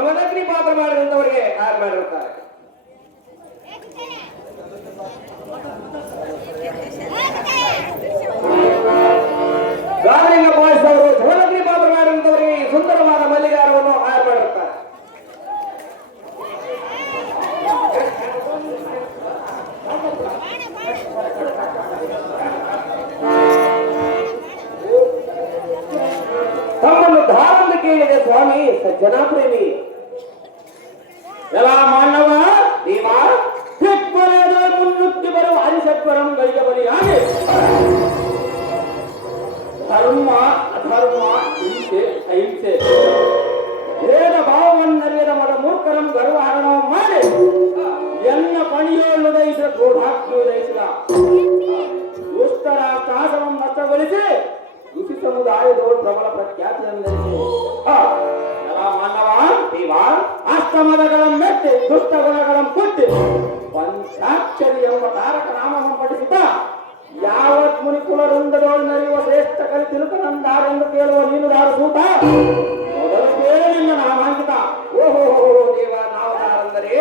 ಜಮದಗ್ನಿ ಪಾತ್ರ ಮಾಡಿದಂತವರಿಗೆ ತಯಾರು ಮಾಡಿರುತ್ತಾರೆ. ಗಾಲಿಂಗ ಬಾಯ್ಸ್ ಅವರು ಜಮದಗ್ನಿ ಪಾತ್ರ ಮಾಡಿದಂತವರಿಗೆ ಸುಂದರವಾದ ಮಲ್ಲಿಗಾರವನ್ನು ತಯಾರು ಮಾಡಿರುತ್ತಾರೆ. ತಮ್ಮನ್ನು ಧಾರಂತ ಕೇಳಿದೆ ಸ್ವಾಮಿ ಸಜ್ಜನಾಪ್ರೇಮಿ. ಎಲ್ಲ ಮಾನವ ದೇವ ಮುನ್ನುಗ್ಗಿ ಬರುವ ಹರಿಸತ್ವರಂ ಗಳಿಗೆ ಬಲಿಯಾಗಿ ಧರ್ಮ ಅಧರ್ಮ ಹಿಂಸೆ ಅಹಿಂಸೆ ಭೇದ ಭಾವವನ್ನರಿಯದ ಮದ ಮೂರ್ಖರಂ ಗರ್ವಹರಣ ಮಾಡಿ ಎನ್ನ ಪಣಿಯೋಳುದಯಿಸಿದ ಕ್ರೋಧಾಗ್ನಿ ಉದಯಿಸಿದ ದುಷ್ಟರ ಸಾಹಸವನ್ನು ನಷ್ಟಗೊಳಿಸಿ ಋಷಿ ಸಮುದಾಯದವರು ಪ್ರಬಲ ಪ್ರಖ್ಯಾತಿಯಂದರಿಸಿ ಮಾನವ ದೇವ ಅಷ್ಟಮದಗಳ ಮೆಟ್ಟಿ ದುಷ್ಟ ಗುಣಗಳ ಪುಟ್ಟಿ ಪಂಚಾಕ್ಷರಿ ಎಂಬ ತಾರಕ ನಾಮವನ್ನು ಪಠಿಸುತ್ತ ಯಾವತ್ ಮುನಿಕುಲವೃಂದದೋಳು ನಡೆಯುವ ಶ್ರೇಷ್ಠ ಕಲಿ ತಿಳುಕನಂದಾರೆಂದು ಕೇಳುವ ನೀನು ದಾರು ಸೂತ ಮೊದಲು ಕೇಳಿ ನಿನ್ನ ನಾಮಾಂಕಿತ. ಓಹೋ ದೇವ ನಾವು ಯಾರೆಂದರೆ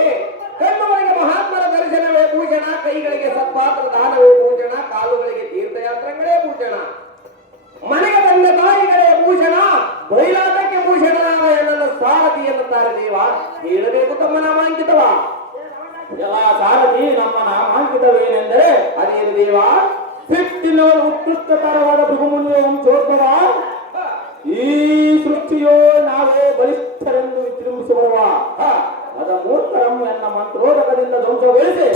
ಕಣ್ಣುಗಳಿಗೆ ಮಹಾತ್ಮರ ದರ್ಶನವೇ ಭೂಷಣ, ಕೈಗಳಿಗೆ ಸತ್ಪಾತ್ರ ದಾನವೇ ಭೂಷಣ, ಕಾಲುಗಳಿಗೆ ತೀರ್ಥಯಾತ್ರಗಳೇ ಭೂಷಣ, ಮನೆಗೆ ಬಂದ ತಾಯಿಗಳೇ ಭೂಷಣ, ಬೈಲಾಟಕ್ಕೆ ಭೂಷಣ ಎನ್ನಲು ಸಾರಥಿ ಎನ್ನುತ್ತಾರೆ ದೇವ. ಹೇಳಬೇಕು ತಮ್ಮ ನಾಮಾಂಕಿತವ. ಎಲ್ಲ ಸಾರಥಿ ನಮ್ಮ ನಾಮಾಂಕಿತವೇನೆಂದರೆ ಅದೇನು ದೇವ? ಸಿಟ್ಟಿನವರು ಉತ್ಕೃಷ್ಟ ತರವಾದ ಭೃಗುಮುನಿಯ ವಂಶೋದ್ಭವ. ಈ ಸೃಷ್ಟಿಯೋ ನಾವೇ ಬಲಿಷ್ಠರೆಂದು ವಿಜೃಂಭಿಸುವ ಅದ ಮೂರ್ತರಂ ಎನ್ನ ಮಂತ್ರೋದಕದಿಂದ ಧ್ವಂಸಗೊಳಿಸಿ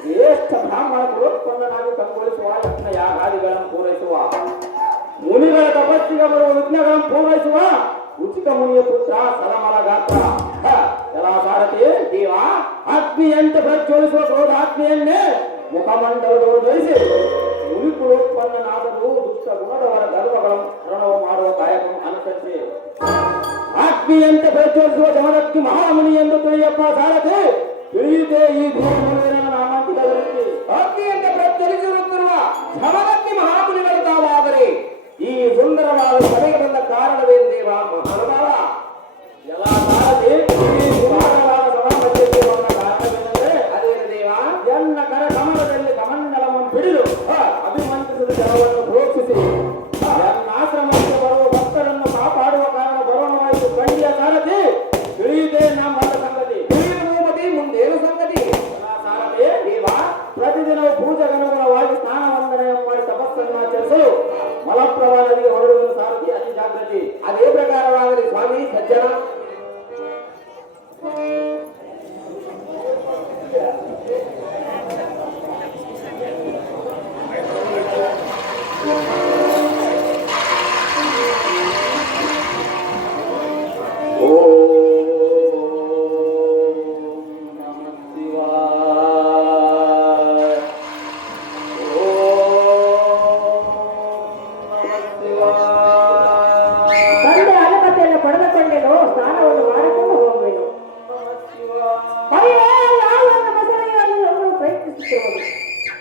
ಶ್ರೇಷ್ಠ ಬ್ರಾಹ್ಮಣ ಕುಲೋತ್ಪನ್ನನಾಗಿ ಕಂಗೊಳಿಸುವ ಯತ್ನ ಯಾಗಾದಿಗಳನ್ನು ಪೂರೈಸುವ, ಮುನಿಗಳ ತಪಸ್ಸಿಗೆ ಬರುವ ವಿಘ್ನಗಳನ್ನು ಪೂರೈಸುವ ಉಚಿತ ಮುನಿಯ ಪುತ್ರ ಸಲಮಲ ಗಾತ್ರ. ಎಲ್ಲ ಸಾರಥಿ ದೇವ ಅಗ್ನಿಯಂತೆ ಪ್ರಜ್ವಲಿಸುವ ಕ್ರೋಧಾಗ್ನಿಯನ್ನೇ ಮುಖಮಂಡಲದವರು ಧರಿಸಿ ಮುನಿ ಕುಲೋತ್ಪನ್ನನಾದರೂ ದುಷ್ಟ ಗುಣದವರ ಗರ್ವಗಳನ್ನು ಹರಣವು ಮಾಡುವ ಕಾಯಕವನ್ನು ಅನುಸರಿಸಿ ಅಗ್ನಿಯಂತೆ ಪ್ರಜ್ವಲಿಸುವ ಜಮದಗ್ನಿ ಮಹಾಮುನಿ ಎಂದು ತಿಳಿಯಪ್ಪ ಸಾರಥಿ. ತಿಳಿಯುತ್ತೆ ಈ ನಾಮಾಂಕಿತ ಅಗ್ನಿಯಂತೆ ಪ್ರಜ್ವಲಿಸುತ್ತಿರುವ ಜಮದಗ್ನಿ ಮಹಾಮುನಿಗಳು ತಾವಾದರೆ ಈ ಸುಂದರವಾದ ಸಭೆಗೆ ಬಂದ ಕಾರಣವೇನು ದೇವ ಮಹಾನುಭಾವ? ಎಲ್ಲ ಸಾರಥಿ ಈ ಸುಂದರವಾದ ಸಭಾಮಧ್ಯಕ್ಕೆ ಬಂದ ಕಾರಣವೇನೆಂದರೆ ಅದೇನು ದೇವ? ಎನ್ನ ಕರ ಕಮಲದಲ್ಲಿ ಕಮಂಡಲವನ್ನು ಹಿಡಿದು ಅಭಿಮಂತ್ರಿಸಿದ ಜನವನ್ನು ಪ್ರೋಕ್ಷಿಸಿ ಎನ್ನ ಆಶ್ರಮಕ್ಕೆ ಬರುವ ಭಕ್ತರನ್ನು ಕಾಪಾಡುವ ಕಾರಣ ಬರೋಣವಾಯಿತು ಕಂಡಿಯ ಸಾರಥಿ. ತಿಳಿಯುತ್ತೆ ನಮ್ಮ ಸಂಗತಿ ತಿಳಿಯುವುದು ಮುಂದೇನು ಸಂಗತಿ? ಸಾರಥಿ ದೇವ ಪ್ರತಿದಿನವೂ ಪೂಜೆಗನುಗುಣವಾಗಿ ಸ್ನಾನ ವಂದನೆ ಮಾಡಿ ತಪಸ್ಸನ್ನು ಆಚರಿಸಲು ಮಲಪ್ರಭಾ ನದಿಗೆ ಹೊರಡುವ ಸಾರಥಿ ಅತಿ ಜಾಗೃತಿ. ಅದೇ ಪ್ರಕಾರವಾಗಲಿ ಸ್ವಾಮಿ ಸಜ್ಜನ.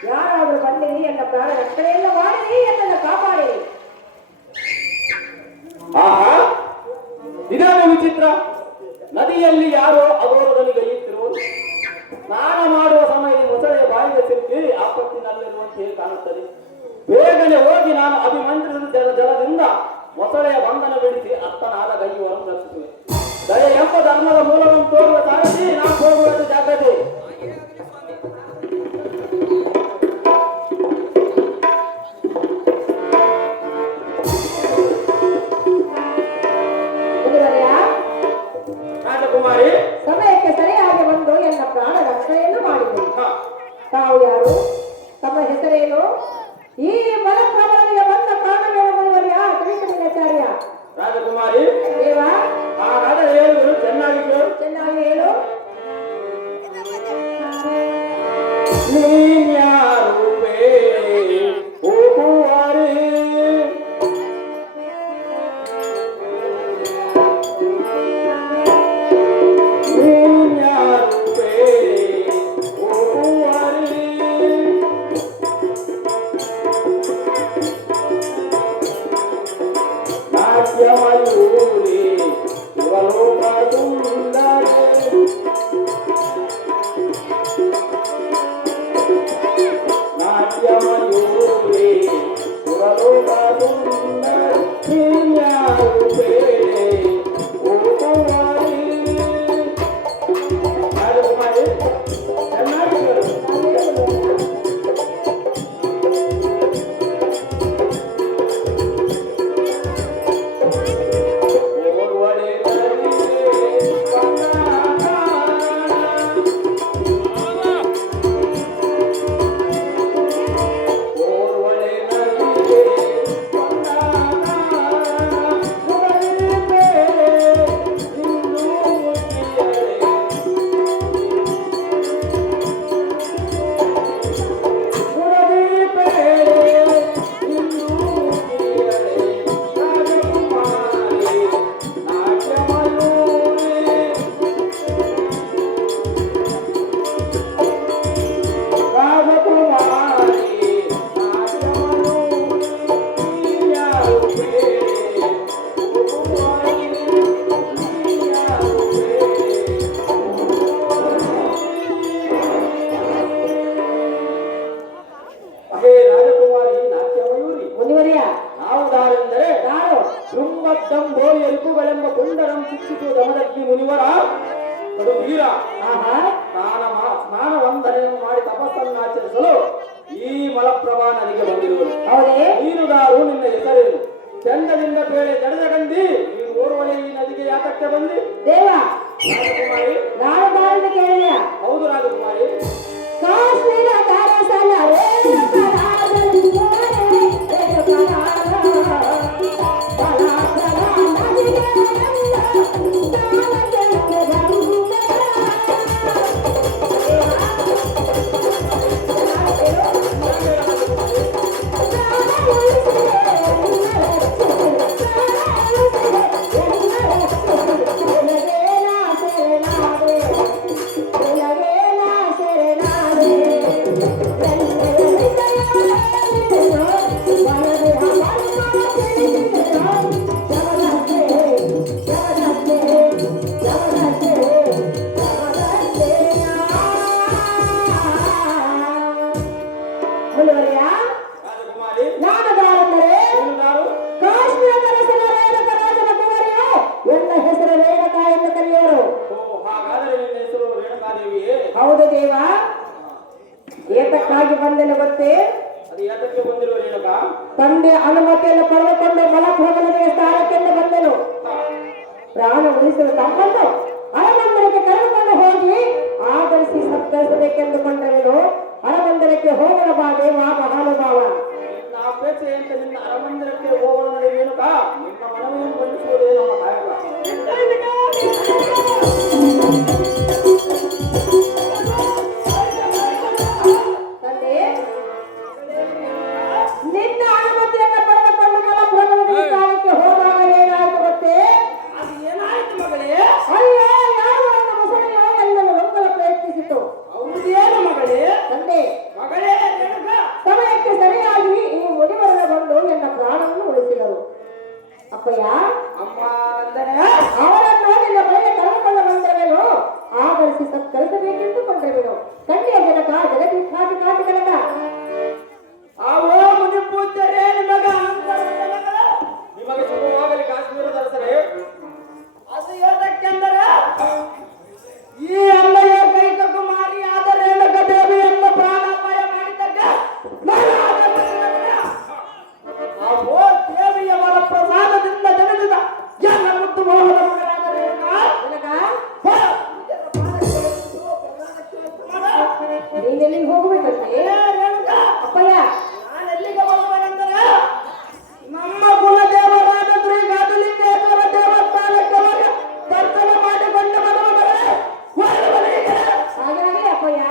ಯಾರಾದರೂ ಬಂದಿರಿ ಎನ್ನ ಪ್ರಾಣ ರಕ್ಷಣೆಯನ್ನು ಮಾಡಿರಿ, ಎನ್ನನ್ನು ಕಾಪಾಡಿರಿ. ಇದಾದ ವಿಚಿತ್ರ. ನದಿಯಲ್ಲಿ ಯಾರೋ ಅಗೋರದಲ್ಲಿ ಗೈಯುತ್ತಿರುವುದು. ಸ್ನಾನ ಮಾಡುವ ಸಮಯದಲ್ಲಿ ಮೊಸಳೆಯ ಬಾಯಿಗೆ ಸಿಕ್ಕಿ ಆಪತ್ತಿನಲ್ಲಿರುವಂತೆ ಕಾಣುತ್ತದೆ. ಬೇಗನೆ ಹೋಗಿ ನಾನು ಅಭಿಮಂತ್ರಿಸಿದ ಜಲದಿಂದ ಮೊಸಳೆಯ ಬಂಧನ ಬಿಡಿಸಿ ಅತ್ತನಾದ ಗೈಯುವನ್ನು ರಕ್ಷಿಸುವೆ. ದಯ ಎಂಬ ಧರ್ಮದ ಮೂಲವನ್ನು ತೋರುವ ಸಾರಥಿ ನಾನು ಹೋಗುವುದು ಜಾಗ್ರತೆ. ರಾಜಕುಮಾರಿ ಸಮಯಕ್ಕೆ ಸರಿಯಾಗಿ ಬಂದು ಎನ್ನ ಪ್ರಾಣ ರಕ್ಷಣೆಯನ್ನು ಮಾಡಿದೆ. ತಾವು ಯಾರು? ತಮ್ಮ ಹೆಸರೇನು? ಈ ಮಲಪ್ರಭಾವಿಗೆ ಬಂದ ಕಾರಣವೇನು? ತಿಳಿಸುತ್ತಾರ್ಯ ರಾಜಕುಮಾರಿ ದೇವ. ಹೇಳು, ಚೆನ್ನಾಗಿ ಹೇಳು. ಚೆನ್ನಾಗಿ ಹೇಳು. ಶಿಕ್ಷಿಸುವ ಜಮದಗ್ನಿ ಮುನಿವರ ಕಡು ವೀರ ಆಹಾ ಸ್ನಾನ ವಂದನೆಯನ್ನು ಮಾಡಿ ತಪಸ್ಸನ್ನು ಆಚರಿಸಲು ಈ ಮಲಪ್ರಭಾ ನದಿಗೆ ಬಂದಿರುವುದು. ಹೌದೇ ಮೀನುಗಾರು ನಿನ್ನ ಹೆಸರೇನು? ಚಂದದಿಂದ ಬೇಳೆ ಜಡದ ಗಂಧಿ ನೀನು ಓರ್ವಳೆ ಈ ನದಿಗೆ ಯಾತಕ್ಕೆ ಬಂದಿ? ದೇವ ರಾಜಕುಮಾರಿ ನಾನು ಬಾರನ್ನು ಕೇಳಿದ ಹೌದು ರಾಜಕುಮಾರಿ. ಕಾಶ್ಮೀರ ಕಾರಸಲ ರಾಜಕುಮಾರಿ ನಾನು ಬಾರಂದರೆ ಮೀನುಗಾರು ಕಾಶ್ಮೀರ ಕರಸನ ರೇಣುಕ ರಾಜನ ಕುಮಾರಿಯು ಎನ್ನ ಹೆಸರು ರೇಣುಕ ಎಂದು ಕರೆಯುವರು. ಹಾಗಾದರೆ ನಿನ್ನ ಹೆಸರು ರೇಣುಕಾದೇವಿಯೇ? ಹೌದು ದೇವ. ಏತಕ್ಕಾಗಿ ಬಂದೆನು ಗೊತ್ತೇ? ಅದು ಯಾತಕ್ಕೆ ಬಂದಿರುವ ರೇಣುಕ? ತಂದೆ ಅನುಮತಿಯನ್ನು ಪಡೆದುಕೊಂಡು ಮಲಪ್ರಭನಿಗೆ ಸ್ಥಾನಕ್ಕೆಂದು ಬಂದೆನು. ಪ್ರಾಣ ಉಳಿಸಲು ತಮ್ಮನ್ನು ಅರಮಂದಿರಕ್ಕೆ ಕರೆದುಕೊಂಡು ಹೋಗಿ ಆಧರಿಸಿ ಸತ್ಕರಿಸಬೇಕೆಂದುಕೊಂಡರೆನು. ಅರಮಂದಿರಕ್ಕೆ ಹೋಗಲ ಬಾ ದೇವ ಮಹಾನುಭಾವ. ನಿನ್ನ ಅಪೇಕ್ಷೆ ಅಂತ ನಿನ್ನ ಅರಮಂದಿರಕ್ಕೆ ಹೋಗೋಣ ನಡಿ ರೇಣುಕ. ನಿಮ್ಮ ಮನವಿಯನ್ನು ಬಂಧಿಸುವುದೇ ನಮ್ಮ ಕಾಯಕ. ತಂದೆ ನಿನ್ನ ಅನುಮತಿಯನ್ನು ಪಡೆದುಕೊಂಡು ಮಲಪ್ರಭನಿಗೆ ಸ್ಥಾನಕ್ಕೆ ಹೋದಾಗ ಏನಾಯಿತು ಗೊತ್ತೇ? ಅದು ಏನಾಯ್ತು ಮಗಳೇ? ಅಯ್ಯೋ ಯಾರು ನನ್ನ ಮುಸಳೆಯೋ ಎಲ್ಲರೂ ನುಂಗಲು ಪ್ರಯತ್ನಿಸಿತು. ಹೌದೇನು ಮಗಳೇ? ತಂದೆ ಮಗಳೇ ರೇಣುಕ. ಸಮಯಕ್ಕೆ ಸರಿಯಾಗಿ ಈ ಮುನಿವರನ ಬಂದು ನನ್ನ ಪ್ರಾಣವನ್ನು ಉಳಿಸಿದರು. ಅಪ್ಪಯ್ಯ ಅಮ್ಮ ಅಂದರೆ ಅವರನ್ನು ನಿನ್ನ ಬಳಿಗೆ ಕರೆದುಕೊಂಡು ಬಂದರೇನು ಆಧರಿಸಿ ಸತ್ಕರಿಸಬೇಕೆಂದು ಕೊಂಡರೆನು. ಕನ್ಯೆ ಜನಕ ಜಗತಿ ಖಾತಿ ಖಾತಿ ಕನಕ ಅವೋ ಮುನಿ ಪೂಜ್ಯರೇ ನಿಮಗ ಅಂತರ್ಮತನಗಳ. ನಿಮಗೆ ಶುಭವಾಗಲಿ ಕಾಶ್ಮೀರದ ಅರಸರೇ. ಅದು ಏತಕ್ಕೆಂದರೆ ಈ ಅಮ್ಮಯ್ಯ ಕೈತ ಕುಮಾರಿ ಆದ ರೇಣುಕ ದೇವಿಯನ್ನು ಪ್ರಾಣಾಪಾಯ ಮಾಡಿದ್ದಕ್ಕ ಅವೋ ದೇವಿಯವರ ಪ್ರಸಾದದಿಂದ ಜನಿಸಿದ ಎಲ್ಲ ಮುತ್ತು ಮೋಹದ ಮಗನಾದ ರೇಣುಕ. ಜನಕ ಹೋ, ನೀನೆಲ್ಲಿಗೆ ಹೋಗಬೇಕಂತೆ? ರೇಣುಕ ಅಪ್ಪಯ್ಯ ನಾನು ಎಲ್ಲಿಗೆ ಹೋಗುವನೆಂದರೆ ನಮ್ಮ ಕುಲದೇವರಾದ ಶ್ರೀ ಗಾದಲಿಂಗೇಶ್ವರ ದೇವಸ್ಥಾನಕ್ಕೆ ಹೋಗಿ ದರ್ಶನ ಮಾಡಿಕೊಂಡು ಬರುವುದರೆ ಹಾಗಾಗಿ ಅಪ್ಪಯ್ಯ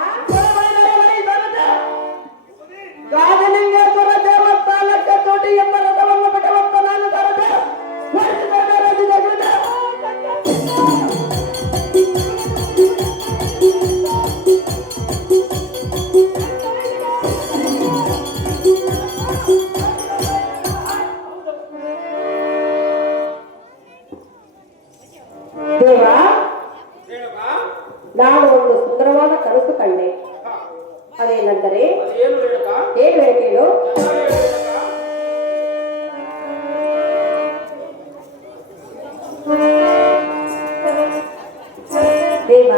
ಗಾದಲಿಂಗೇಶ್ವರ ದೇವಸ್ಥಾನಕ್ಕೆ ತೋಟಿ ಎಂಬ ರಥವನ್ನು ಬಿಡುವಂತ ನಾನು ತರದೆ ದೇವ ನಾನು ಒಂದು ಸುಂದರವಾದ ಕನಸು ಕಂಡೆ. ಅದೇನೆಂದರೆ ಅದೇನು ರೇಣುಕ? ಏನು ಹೇಳಿ ಕೇಳು. ದೇವ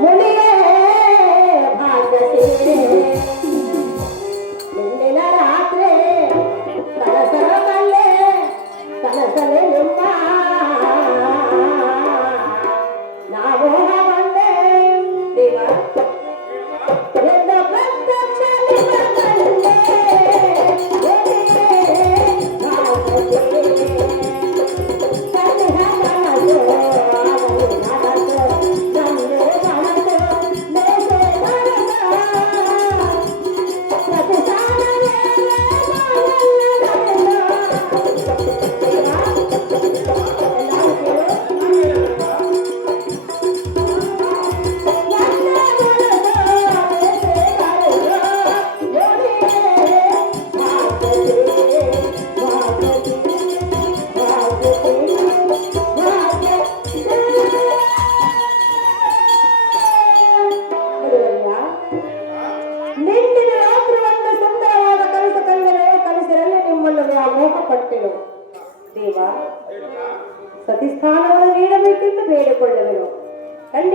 ಮುನಿಯೇ ಭಾಗ್ಯಸೇ ಮುಂದಿನ ರಾತ್ರಿ ಕನಸರ ಕಲ್ಲೇ ಕನಸಲೆ ನಿಮ್ಮ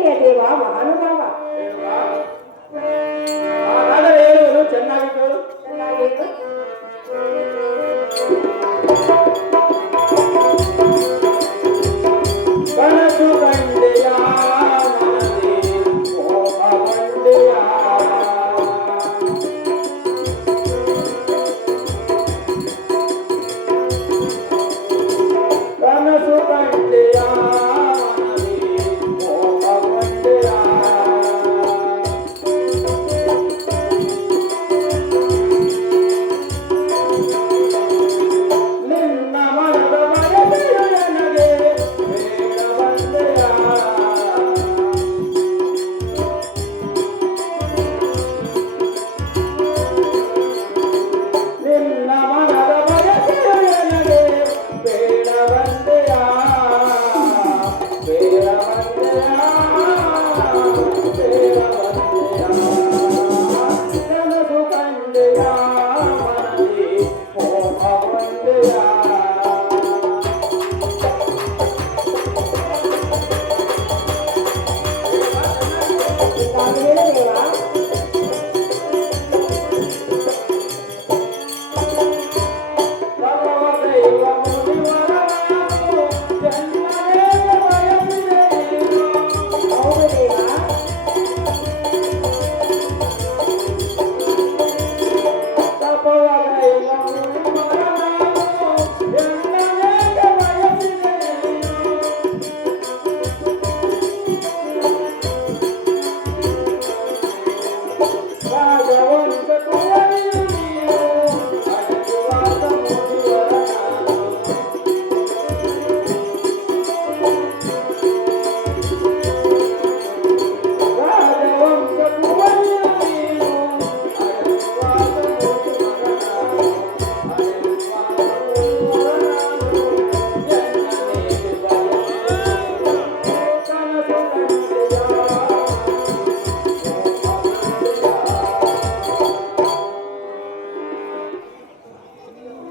ಕನ್ಯೆಯ ದೇವ ಮಹಾನುಭಾವ. ಹಾಗಾದರೆ ಹೇಳುವುದು ಚೆನ್ನಾಗಿ ಕೇಳು. ಚೆನ್ನಾಗಿತ್ತು. ಕನಸು ಕಂಡೆಯ ಮನದಿ ಮೋಹ ಕಂಡೆಯ ಕನಸು ಕಂಡೆಯ ಮನದಿ ಮೋಹ ಕಂಡೆಯ ನಿನ್ನ ಮನದ ಮರೆಯಲು ನನಗೆ ಬೇಡ ಬಂದೆಯ ನಿನ್ನ ಮನದ ಮರೆಯಲು ನನಗೆ ಬೇಡ ಬಂದೆಯ ಬೇಡ ಬಂದೆಯ ಬೇಡ ಬಂದೆಯ ಕನಸು ಕಂಡೆಯ ಮನದಿ ಮೋಹ ಬಂದೆಯ ಕಾವೇರ ದೇವ ಹೌದು ದೇವ.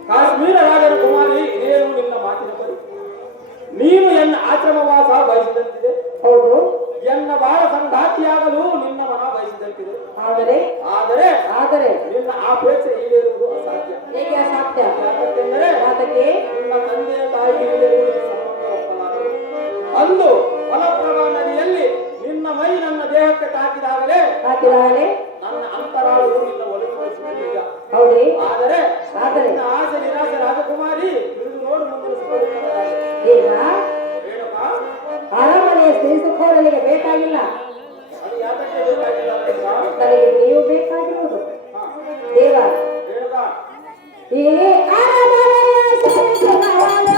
ಕಾಶ್ಮೀರ ರಾಜನ ಕುಮಾರಿ ಇದೇನು ನಿನ್ನ ಮಾತಿನ ಪರಿ? ನೀನು ಎನ್ನ ಆಶ್ರಮವಾಸ ಬಯಸಿದಂತಿದೆ. ಹೌದು. ಎನ್ನ ಬಾಳ ಸಂಗಾತಿಯಾಗಲು ನಿನ್ನ ಮನ ಬಯಸಿದಂತಿದೆ. ಆದರೆ ಆದರೆ ಆದರೆ ನಿನ್ನ ಅಪೇಕ್ಷೆ ಈಡೇರುವುದು ಅಸಾಧ್ಯ. ಹೇಗೆ ಅಸಾಧ್ಯ? ಯಾಕಂತೆಂದರೆ ಅದಕ್ಕೆ ನಿನ್ನ ತಂದೆಯ ತಾಯಿ ಈಡೇರುವುದು ಸಂಬಂಧ ಒಪ್ಪಲಾಗದು. ಅಂದು ಫಲಪ್ರಭಾ ನದಿಯಲ್ಲಿ ನಿನ್ನ ಮೈ ನನ್ನ ದೇಹಕ್ಕೆ ತಾಕಿದಾಗಲೇ ಹಾಕಿದಾಗಲೇ ನನ್ನ ಅಂತರಾಳವು ನಿನ್ನ ಒಳಗೊಳಿಸುವುದಿಲ್ಲ. ಹೌದೇ? ಆದರೆ ಆದರೆ ನಿನ್ನ ಆಸೆ ನಿರಾಸೆ ರಾಜಕುಮಾರಿ ತಿಳಿದು ನೋಡು ಮುಂದುವರಿಸಿಕೊಳ್ಳುತ್ತದೆ. ದೇವ ಹೇಳಪ್ಪ, ಅರಮನೆಯ ಸ್ತ್ರೀ ಸುಖೋರಲಿಗೆ ಬೇಕಾಗಿಲ್ಲ, ಅದು ಯಾತಕ್ಕೆ ಬೇಕಾಗಿಲ್ಲ ಅಂತ? ನನಗೆ ನೀವು ಬೇಕಾಗಿರುವುದು. ದೇವ ಹೇಳಪ್ಪ, ಈ ಅರಮನೆಯ ಸ್ತ್ರೀ ಸುಖೋರಲ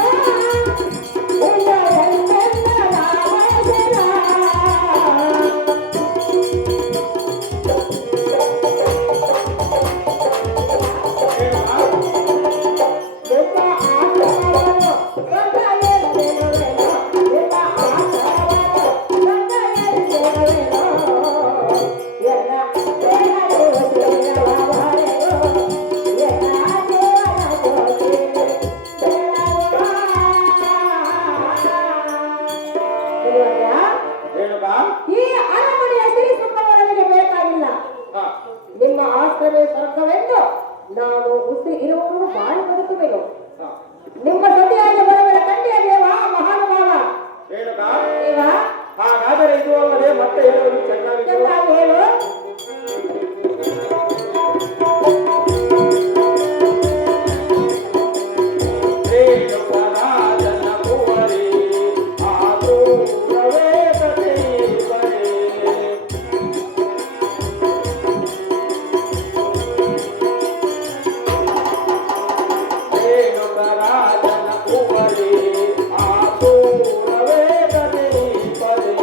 ಹೇಳಪ್ಪ. ಈ ಅರಮನೆಯ ಸಿರಿ ಸುಖವರಿಗೆ ಬೇಕಾಗಿಲ್ಲ, ಹಾ, ನಿಮ್ಮ ಆಶ್ರಮೇ ಸ್ವರ್ಗವೆಂದು ನಾನು ಉಸಿರು ಇರುವವರು ಬಾಳಿ ಬದುಕುವೆನು. ಹಾ. ನಿಮ್ಮ ಸತಿಯಾಗಿ ಬರಬೇಡ ಕಣ್ಣಿಯ ದೇವ ಮಹಾನುಭಾವ. ಹೇಳಪ್ಪ, ದೇವ ಹಾಗಾದರೆ ಇದು ಅಲ್ಲದೆ ಮತ್ತೆ ಹೇಳುವುದು ಚೆನ್ನಾಗಿ ಕೇಳು. ಚೆನ್ನಾಗಿ ಹೇಳು. ರೇಣುಕ ರಾಜನ ಕುವರಿ ಆತುರವೇ ಕಥೆಯಿವರೇ. ರೇಣುಕ ರಾಜನ ಕುವರಿ ಆತುರವೇ ಕಥೆಯಿವರೇ.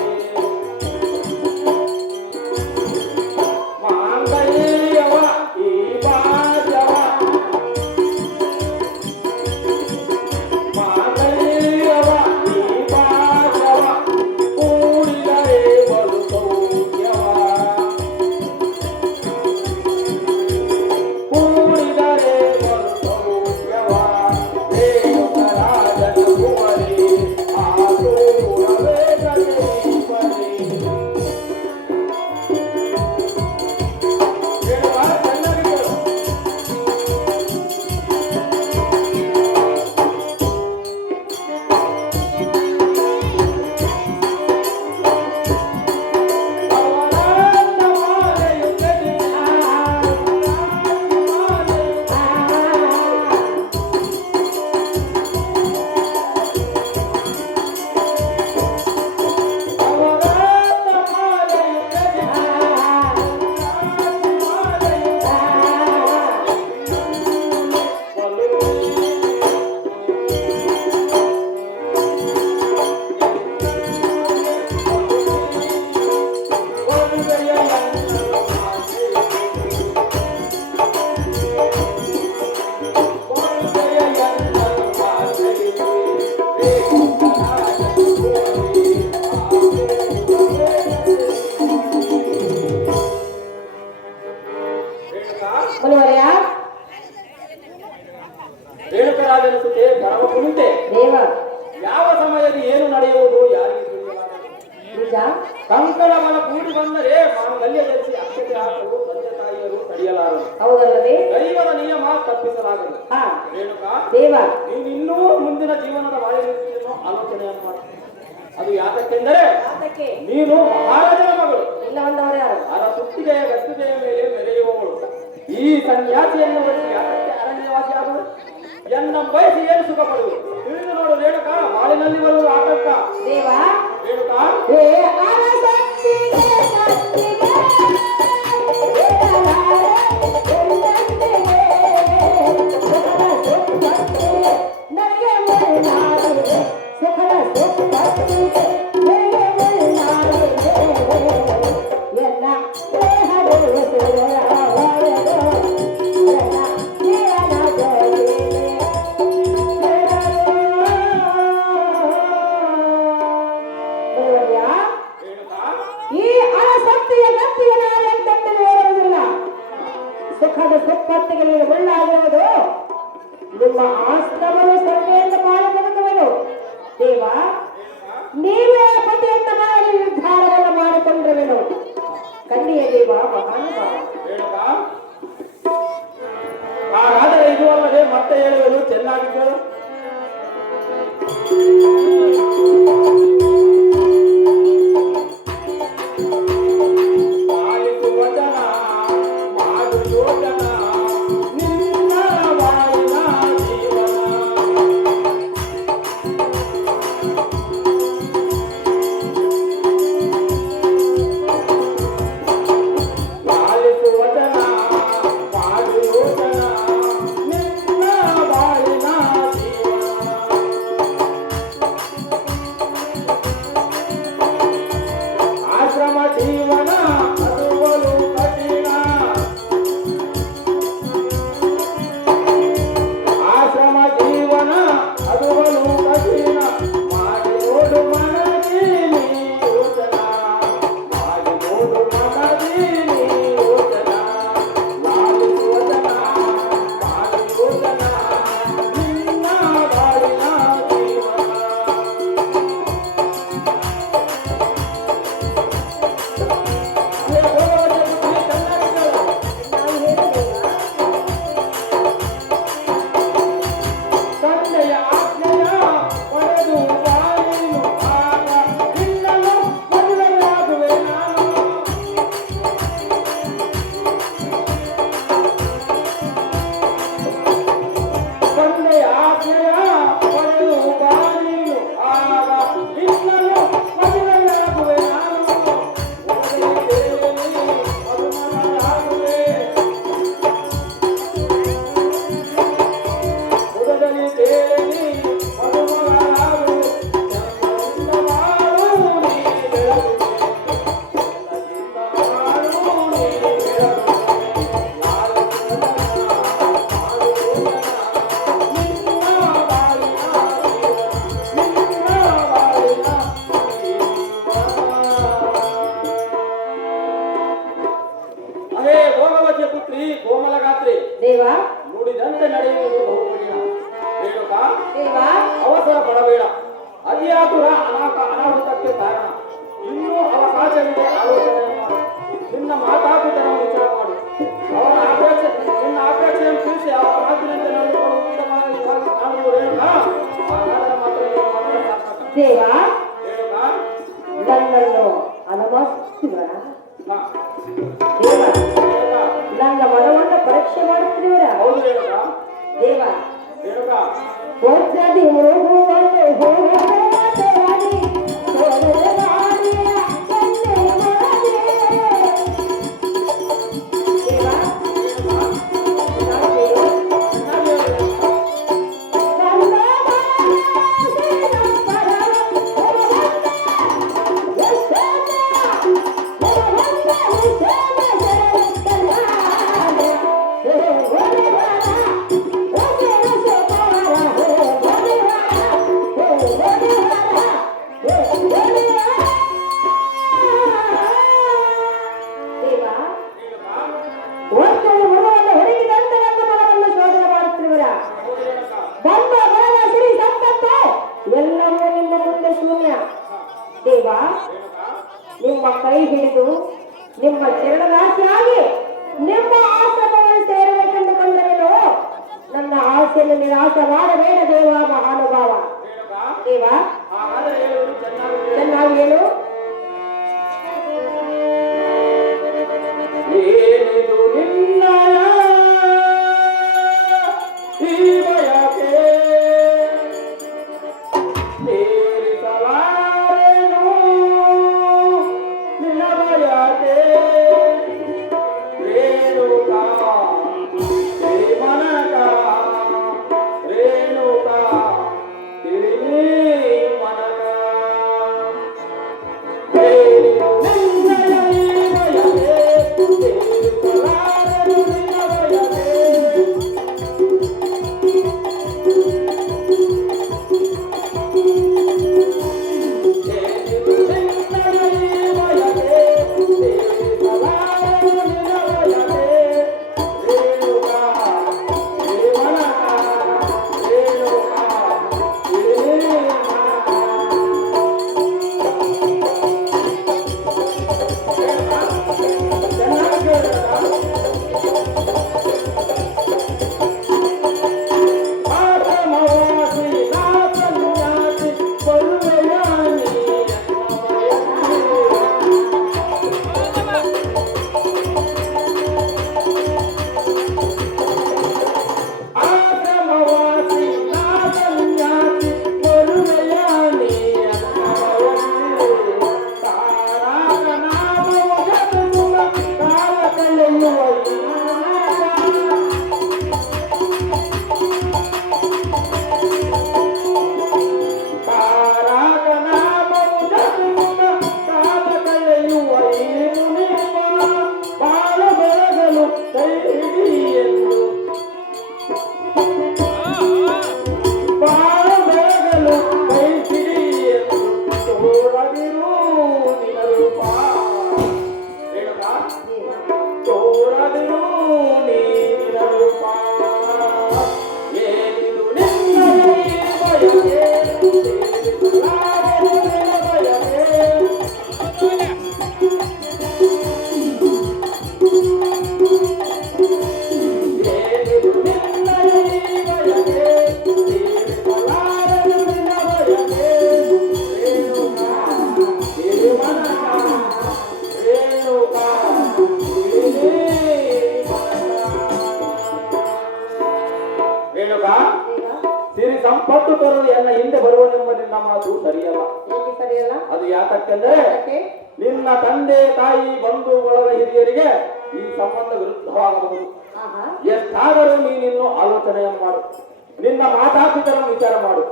ಮುನಿವರ್ಯ ರೇಣುಕರಾಜನ ಸುತೆ ಪರಮ ಕುಂಟೆ ದೇವ ಯಾವ ಸಮಯದಲ್ಲಿ ಏನು ನಡೆಯುವುದು ಯಾರಿಗೆ ತಿಳಿಯಲಾಗದು. ನಿಜ ಕಂಕಣವನ ಕೂಡಿ ಬಂದರೆ ಮಾಂಗಲ್ಯ ಧರಿಸಿ ಅಕ್ಷತೆ ಹಾಕಲು ತಂದೆ ತಾಯಿಯರು ತಡೆಯಲಾರರು. ಹೌದಲ್ಲವೇ ದೈವದ ನಿಯಮ ತಪ್ಪಿಸಲಾಗದು. ಹಾ ರೇಣುಕ ದೇವ ನೀನು ಇನ್ನೂ ಮುಂದಿನ ಜೀವನದ ಬಾಳ್ಯವನ್ನು ಆಲೋಚನೆಯನ್ನು ಮಾಡಿ. ಅದು ಯಾತಕ್ಕೆಂದರೆ ಅದಕ್ಕೆ ನೀನು ಮಹಾರಾಜನ ಮಗಳು, ಇಲ್ಲ ಒಂದವರು ಯಾರು ಅದರ ಸುತ್ತಿಗೆಯ ಗತ್ತುಗೆಯ ಮೇಲೆ ಮೆರೆಯುವವಳು. ಈ ಸನ್ಯಾಸಿಯನ್ನು ವಹಿಸಿ ಯಾತಕ್ಕೆ ಅರಣ್ಯವಾಸಿ ಆಗುವುದು? ಎನ್ನ ಬಯಸಿ ಏನು ಸುಖ ಪಡುವುದು? ತಿಳಿದು ನೋಡು ರೇಣುಕ, ಬಾಳಿನಲ್ಲಿ ಬರುವ ಆತಂಕ. ದೇವ ರೇಣುಕ ಹೇ ಅರಸತ್ತಿಗೆ ಸತ್ತಿಗೆ ಈ ಅರಸತ್ತಿಯ ಗತ್ತಿಗೆ ನಾಳೆ ಅಂತಂದರೆ ಹೇಳುವುದಿಲ್ಲ. ಸುಖದ ಸುಪ್ಪತ್ತಿಗೆ ನೀನು ಮುಳ್ಳಾಗಿರುವುದು ನಿಮ್ಮ ಆಶ್ರಮವು ಸರ್ವೆಯಿಂದ ಮಾಡಿ ಬದುಕುವೆನು. ದೇವ ನೀವೇ ಪತಿಯಂತ ಮಾಡಿ ನಿರ್ಧಾರವನ್ನು ಮಾಡಿಕೊಂಡ್ರುವೆನು. ಕನ್ನಿಯ ದೇವ ಮಹಾನುಭಾವ. ರೇಣುಕ ಹಾಗಾದರೆ ಇದು ಅಲ್ಲದೆ ಮತ್ತೆ ಹೇಳುವುದು ಚೆನ್ನಾಗಿ ಕೇಳು. ಆಲಿಸು ವಚನ, ಮಾಡು ಯೋಚನ, ನಿನ್ನ ಬಾಳಿನ ಜೀವನ. ಆಲಿಸು ವಚನ, ಮಾಡು ಯೋಚನ, ನಿನ್ನ ಬಾಳಿನ ಜೀವನ. ಆಶ್ರಮ ಜೀವನ ಅದು ಬಲು ಕಠಿಣ. ಆಶ್ರಮ ಜೀವನ ಅದು ಬಲು ಕಠಿಣ. ಮಾಡಿ ನೋಡು ಮನದಿ ನೀ ಯೋಚನ, ಮಾಡಿ ನೋಡು ಮನದಿ ನೀ ಯೋಚನ. ಲಾಲಿಸು ವಚನ, ಮಾಡು ಯೋಚನ, ನಿನ್ನ ಬಾಳಿನ ಜೀವನ. ತಂದೆಯ ಆಜ್ಞೆಯ ಪಡೆದು ಬಾಳಿನು ಆಗ ನಿನ್ನನ್ನು ಮದುವೆಯಾಗುವೆ ನಾನು. ತಂದೆಯ ಆಜ್ಞೆಯ ಪಡೆದು ಬಾಳಿನು ಆಗ ನಿನ್ನನ್ನು ಮದುವೆಯಾಗುವೆ ನಾನು. ಉದಯದಲ್ಲಿ ತೇಲಿ ಮಧುಮಗಳಾಗು. ಉದಯದಲ್ಲಿ ತೇಲಿ ಮಧುಮಗಳಾಗು. ಚಂದದಿಂದ ಮಾಡು ನೀ ಬೆಳಗುವೆ. ಚಂದದಿಂದ ಮಾಡು ನೀ ಬೆಳಗುವೆ. ಲಾಲಿಸು ವಚನ, ಮಾಡು ಯೋಚನ, ನಿನ್ನ ಬಾಳಿನ ಜೀವನ, ನಿನ್ನ ಬಾಳಿನ ಜೀವನ. ಅಹೇ ಭೋಗವತಿಯ ಪುತ್ರಿ ಕೋಮಲಗಾತ್ರಿ, ದೇವ ನುಡಿದಂತೆ ನಡೆಯುವುದು ಬಹುಕಠಿಣ. ರೇಣುಕ ದೇವ ಅವಸರ ಪಡಬೇಡ. ಅತಿಯಾತುರ ಅನಾಹುತಕ್ಕೆ ಕಾರಣ. ಇನ್ನೂ ಅವಕಾಶವಿದೆ, ಆಲೋಚನೆಯನ್ನು ಮಾಡು. ನಿನ್ನ ಮಾತಾಪಿತರನ್ನು ವಿಚಾರ ಮಾಡು. ಅವರ ಅಪೇಕ್ಷೆ, ನಿನ್ನ ಅಪೇಕ್ಷೆಯನ್ನು ತಿಳಿಸಿ ಅವರ ಮಾತಿನಂತೆ ನಡೆದುಕೊಂಡು ಉತ್ತಮವಾಗಿ ಕಾಣುವುದು ರೇಣುಕ. ಹಾಗಾದರೆ ಮಾತ್ರ ನೀನು ಮಕ್ಕಳ ಸಾರ್ಥಕ. ದೇವ ರೇಣುಕ ನನ್ನನ್ನು ಅನುಮತಿಸಿದರ ಹಾ. ದೇವ ರೇಣುಕ ನನ್ನ ಮನವನ್ನು ಪರೀಕ್ಷೆ ಮಾಡುತ್ತಿರುವರ ಹೌದು ರೇಣುಕ. ದೇವ ರೇಣುಕ ವರ್ಷದಿ ಮೃಗುವನ್ನು ಹೋರಾಡಿ ಹೋರಾಡಿಯ ಕಣ್ಣೆ ಮಾಡಿ. ದೇವ ಚೆನ್ನಾಗಿ ಹೇಳು ರೇಣುಕ. ನನ್ನ ಮನಸ್ಸಿನ ನೀನು ನಿರಾಶ ಮಾಡಬೇಡ ದೇವ ಮಹಾನುಭಾವ. ರೇಣುಕಾ, ದೇವ ಹಾಗಾದರೆ ಹೇಳುವುದು ಚೆನ್ನಾಗಿ ಚೆನ್ನಾಗಿ ಹೇಳು. ಏನಿದು ನಿನ್ನಯ ಈ ಬಯಕೆ ತೀರಿಸಲಾರೆನು ನಿನ್ನ ಬಯಕೆ ರೇಣುಕಾ ಶ್ರೀಮನಕ ರೇಣುಕಾ ಶ್ರೀಮನಕ ಏನಿದು ನಿನ್ನಯ ಈ ಬಯಕೆ ತೀರಿಸಲಾರೆನು ನಿನ್ನ ಬಯಕೆ ಸಿರಿ ಸಂಪತ್ತು ತೋರಲು ಎನ್ನ ಹಿಂದೆ ಬರುವನೆಂಬ ನಿನ್ನ ಮಾತು ಸರಿಯಲ್ಲ. ಏಕೆ ಸರಿಯಲ್ಲ? ಅದು ಯಾತಕ್ಕೆಂದರೆ ಯಾಕೆ? ನಿನ್ನ ತಂದೆ ತಾಯಿ ಬಂಧು ಬಳಗ ಹಿರಿಯರಿಗೆ ಈ ಸಂಬಂಧ ವಿರುದ್ಧವಾಗಬಹುದು. ಆಹಾ. ಎಷ್ಟಾದರೂ ನೀನಿನ್ನು ಆಲೋಚನೆಯನ್ನು ಮಾಡು, ನಿನ್ನ ಮಾತಾಪಿತರನ್ನು ವಿಚಾರ ಮಾಡು.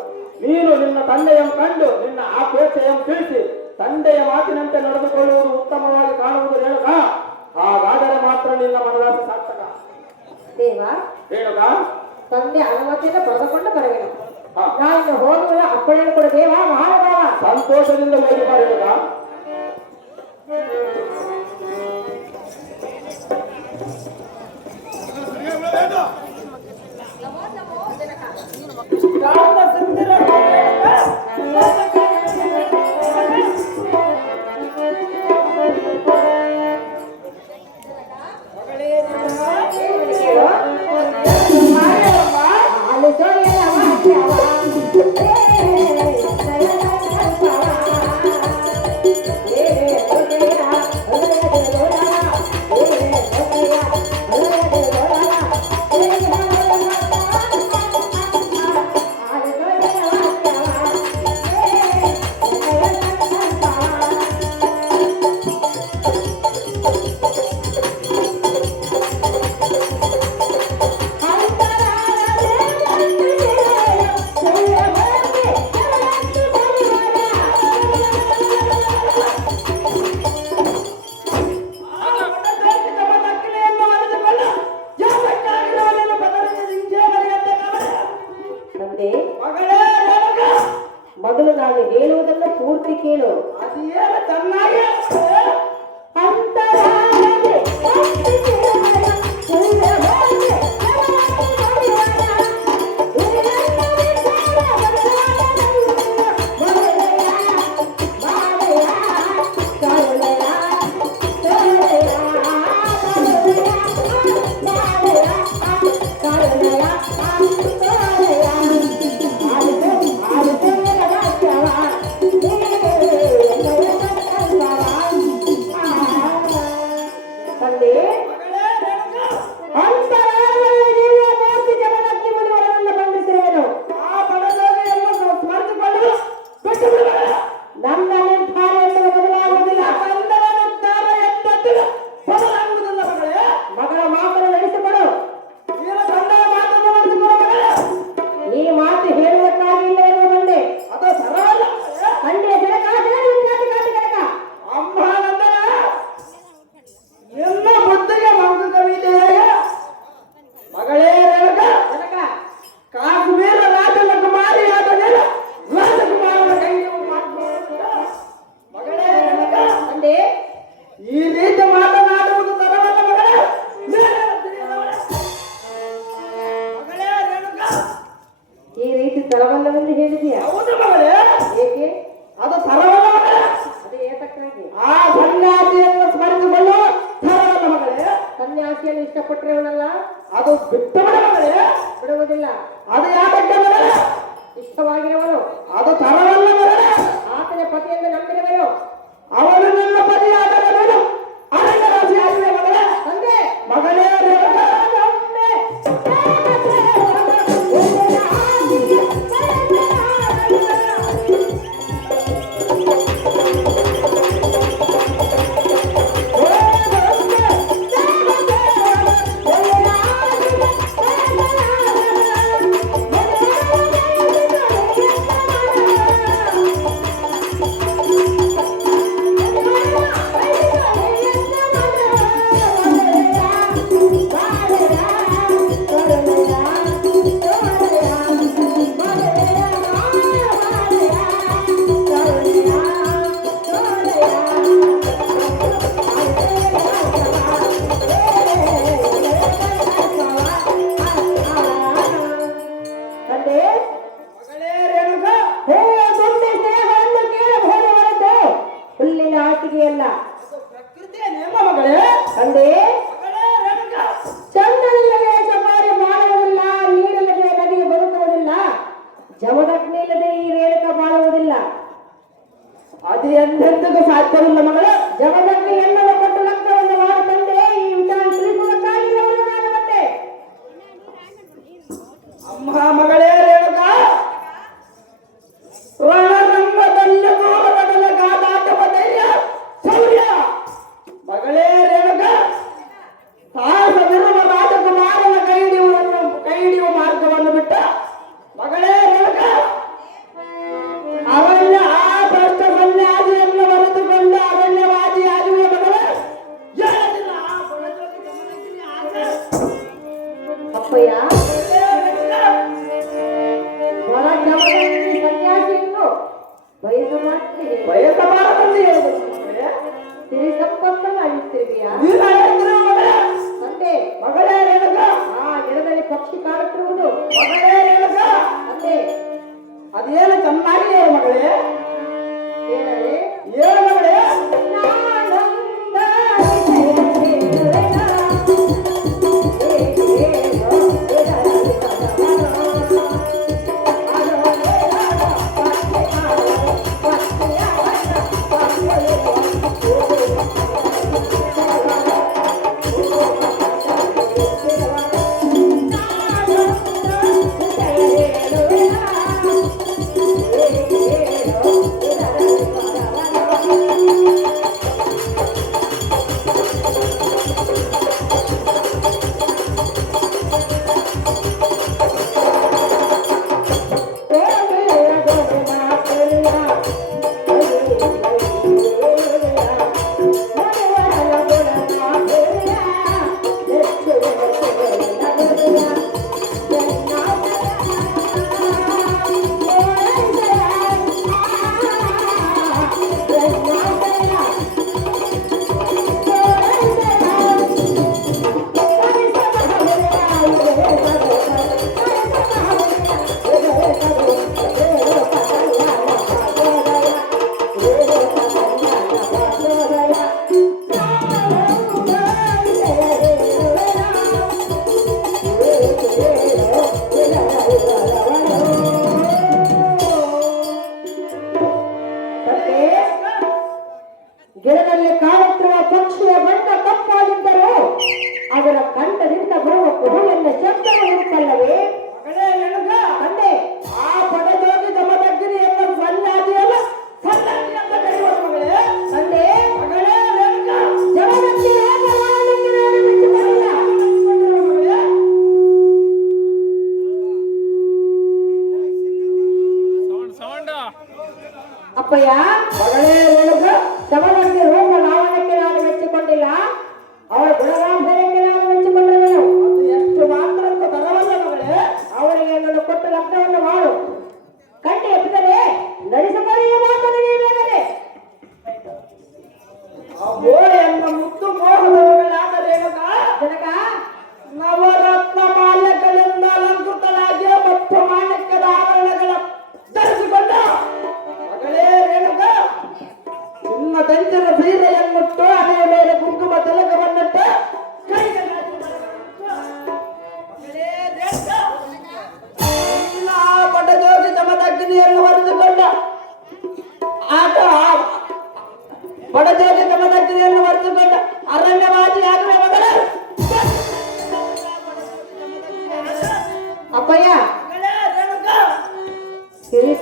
ನೀನು ನಿನ್ನ ತಂದೆಯನ್ನು ಕಂಡು ನಿನ್ನ ಅಪೇಕ್ಷೆಯನ್ನು ತಿಳಿಸಿ ತಂದೆಯ ಮಾತಿನಂತೆ ನಡೆದುಕೊಳ್ಳುವುದು ಉತ್ತಮವಾಗಿ ಕಾಣುವುದು ರೇಣುಕಾ. ಹಾಗಾದರೆ ಮಾತ್ರ ನಿನ್ನ ಮನದಾಸೆ ಸಾರ್ಥಕ. ದೇವ ರೇಣುಕಾ, ತಂದೆ ಅನುಮತಿಯನ್ನು ಪಡೆದುಕೊಂಡು ಬರಬೇಕು. ಹಾ. ನಾನು ಹೋಗುವ ಅಪ್ಪಣೆಯನ್ನು ಕೊಡ ದೇವ ಮಹಾನುಭಾವ. ಸಂತೋಷದಿಂದ ಹೋಗಿ ಬಾ ರೇಣುಕಾ. ಅಲ್ಲಿ ತರವಲ್ಲವೆಂದು ಹೇಳಿದೆಯಾ? ಹೌದು ಮಗಳೇ, ಏಕೆ? ಅದು ತರವಲ್ಲ ಮಗಳೇ. ಅದು ಏತಕ್ಕಾಗಿ? ಆ ಸನ್ಯಾಸಿಯನ್ನು ಸ್ಮರಿಸಿಕೊಳ್ಳುವ ತರವಲ್ಲ ಮಗಳೇ. ಸನ್ಯಾಸಿಯನ್ನು ಇಷ್ಟಪಟ್ಟರೆವನಲ್ಲ, ಅದು ಬಿಟ್ಟು ಬಿಡ ಮಗಳೇ. ಬಿಡುವುದಿಲ್ಲ. ಅದು ಯಾಕೆ ಮಗಳೇ? ಇಷ್ಟವಾಗಿರುವನು ಅದು ತರವಲ್ಲ ಮಗಳೇ. ಆತನ ಪತಿಯನ್ನು ನಂಬಿರುವನು. ಅವನು ನನ್ನ ಪತಿಯಾದರೆ ನಾನು ಅರಣ್ಯ ರಾಶಿ ಆಗಿವೆ ಮಗಳೇ. ತಂದೆ ಮಗಳೇ ರೇಣುಕಾ, ಮಗಳೇ ರೇಣುಕಾ, ಸ್ನೇಹವನ್ನು ಕೇಳಬಹುದು ಹೊರತು ಹುಲ್ಲಿನ ಆಟಿಕೆಯಲ್ಲ. ಅದು ಪ್ರಕೃತಿಯ ನಿಯಮ ಮಗಳೇ. ತಂದೆ ಮಗಳೇ ರೇಣುಕಾ, ಚಂದ್ರನಿಲ್ಲದೆ ಚಪಾರಿ ಮಾಡುವುದಿಲ್ಲ, ನೀರಿಲ್ಲದೆ ನದಿಗೆ ಬದುಕುವುದಿಲ್ಲ, ಜಮದಗ್ನಿ ಇಲ್ಲದೆ ಈ ರೇಣುಕ ಬಾಳುವುದಿಲ್ಲ. ಅದು ಎಂದೆಂದಿಗೂ ಸಾಧ್ಯವಿಲ್ಲ ಮಗಳೇ. ಜಮದಗ್ನಿ ಎಲ್ಲವೂ ಕೊಟ್ಟು ಲಗ್ನವನ್ನು ಮಾಡುತ್ತಂತೆ. ಈ ವಿಚಾರ ತಿಳಿಸುವುದಕ್ಕಾಗಿ ಅವನು ನಾನು ಬಂದೆ. ಅಮ್ಮ ಮಗಳೇ ರೇಣುಕಾ, ರಣರಂಗದಲ್ಲಿ ದೂರಗಡಲ ಕಾದಾಟವ ಧೈರ್ಯ ಶೌರ್ಯ. ಮಗಳೇ ರೇಣುಕಾ, ಸಾಹಸವಿರುವ ರಾಜಕುಮಾರನ ಕೈಹಿಡಿಯುವ ಮಾರ್ಗವನ್ನು ಬಿಟ್ಟ ಮಗಳೇ ರೇಣುಕಾ, ಅರಣ್ಯ ಆ ಭ್ರಷ್ಟ ಸನ್ಯಾಸಿಯನ್ನು ಬರೆದುಕೊಂಡು ಅರಣ್ಯವಾದಿಯಾಗಿವೆ ಮಗಳೇ. ಏನಿಲ್ಲ ಆ ಬಡಜೋಗಿ ಗಮನಕ್ಕೆ ಆಸೆ. ಅಪ್ಪಯ್ಯ, ಮಗಳೇ ರೇಣುಕಾ, ಹೊರ ಜಮದಗ್ನಿ ಸನ್ಯಾಸಿಯನ್ನು ಬಯಸಬಾರ್ದು. ಬಯಸಬಾರದೆಂದು ಹೇಳಿದರು ಮಗಳೇ. ಸಿರಿ ಸಂಪತ್ತನ್ನು ಅಳಿಸ್ತಿರ್ತೀಯಾ? ನೀನು ಹೇಳಿದ್ರು ಮಗಳೇ. ತಂದೆ ಮಗಳೇ ರೇಣುಕಾ, ಆ ಗಿಡದಲ್ಲಿ ಪಕ್ಷಿ ಕಾಡುತ್ತಿರುವುದು. ಮಗಳೇ ರೇಣುಕಾ, ತಂದೆ ಅದೇನು ಚೆನ್ನಾಗಿ ಹೇಳು ಮಗಳೇ. ಹೇಳಲೇ? ಹೇಳು ಮಗಳೇ. ಗಿಡದಲ್ಲಿ ಕಾಣುತ್ತಿರುವ ಪಕ್ಷಿಯ ಬಣ್ಣ ಕಪ್ಪಾಗಿದ್ದರೂ ಅದರ ಕಂಠದಿಂದ ಬರುವ ಕುಹುಳೆಂದ ಶಬ್ದವು ಇರುತ್ತಲ್ಲವೇ? ಮಗಳೇ ರೇಣುಕಾ, ತಂದೆ ಆ ಪಡಜೋಗಿ ಜಮದಗ್ನಿ ಎಂಬ ಸನ್ಯಾಸಿಯಲ್ಲ ಸನ್ಯಾಸಿ ಅಂತ ಕರೆಯುವುದು ಮಗಳೇ. ತಂದೆ ಮಗಳೇ ರೇಣುಕಾ, ಜಮದಗ್ನಿ ರಾಜವಾಣಿಗೆ ನಾನು ಮೆಚ್ಚಿಕೊಳ್ಳಿಲ್ಲ. ಮಗಳೇ ಅಪ್ಪಯ್ಯ, ಮಗಳೇ ರೇಣುಕಾ, ಜಮದಗ್ನಿ ರೂಪ ಲಾವಣ್ಯಕ್ಕೆ ನಾನು ಮೆಚ್ಚಿಕೊಂಡಿಲ್ಲ, ಅವಳ ಗುಣಗಾಂಭೀರ್ಯಕ್ಕೆ ನಾನು ಮೆಚ್ಚಿಕೊಂಡಿರುವೆನು. ಅದು ಎಷ್ಟು ಮಾತ್ರ ಅಂತ ತರವಲ್ಲ ಮಗಳೇ. ಅವಳಿಗೆ ನನ್ನ ಕೊಟ್ಟ ಲಗ್ನವನ್ನು ಮಾಡು. ಕಣ್ಣು ಎಪ್ಪಿದರೆ ನಡೆಸಬಾರಿಯ ಮಾತನ್ನು ನೀವೇನದೆ? ಅಬ್ಬೋ ಎಂಬ ಮುತ್ತು ಮೋಹದ ಮಗಳಾದ ರೇಣುಕಾ, ಜನಕ ನವರತ್ನ ಮಾಲ್ಯಗಳಿಂದ ಅಲಂಕೃತರಾಗಿ ಮತ್ತು ಮಾಣಿಕ್ಯದ ಆಭರಣಗಳ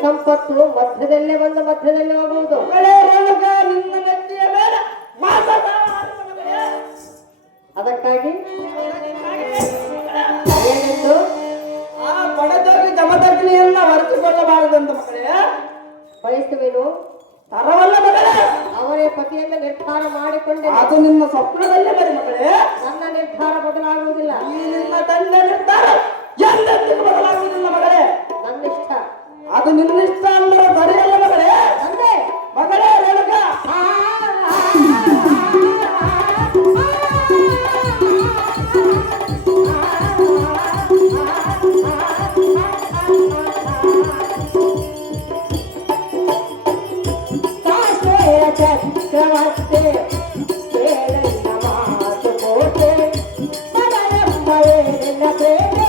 ಸಂಪತ್ತು ಮಧ್ಯದಲ್ಲೇ ಬಂದು ಮಧ್ಯದಲ್ಲೇ ಹೋಗುವುದು. ಮಗಳೇ ರೇಣುಕಾ, ನಿನ್ನ ನೆತ್ತಿಯ ಮೇಲೆ ಮಾತಾಡ ಮಗಳೇ. ಅದಕ್ಕಾಗಿ ಏನೆಂದು ಆ ಪಡೆದೋಗಿ ಜಮದಗ್ನಿಯನ್ನ ಹೊರತುಕೊಳ್ಳಬಾರದಂತ ಮಗಳೇ. ಬಯಸುವೆನು. ತರವಲ್ಲ ಮಗಳೇ, ಅವರೇ ಪತಿಯಿಂದ ನಿರ್ಧಾರ ಮಾಡಿಕೊಂಡೆ. ಅದು ನಿಮ್ಮ ಸ್ವಪ್ನದಲ್ಲೇ ಬರಿ ಮಗಳೇ. ನನ್ನ ನಿರ್ಧಾರ ಬದಲಾಗುವುದಿಲ್ಲ. ಈ ನಿನ್ನ ತಂದೆ ನಿರ್ಧಾರ ಎಂದೆಂದಿಗೂ ಬದಲಾಗುವುದಿಲ್ಲ ಮಗಳೇ. ನನ್ನ ಇಷ್ಟ. ಅದು ನಿನ್ನ ಇಷ್ಟ ಅಂದ್ರೆ ಸರಿಯಲ್ಲ ಮಗಳೇ. ತಂದೆ ಮಗಳೇ ರೇಣುಕಾ, ಚಕ್ರವರ್ತಿ ಕೇಳಲ್ಲ ಮಾತು ಕೋಟೆ ಮಗಳೆಂಬ ಪ್ರೇಮೆ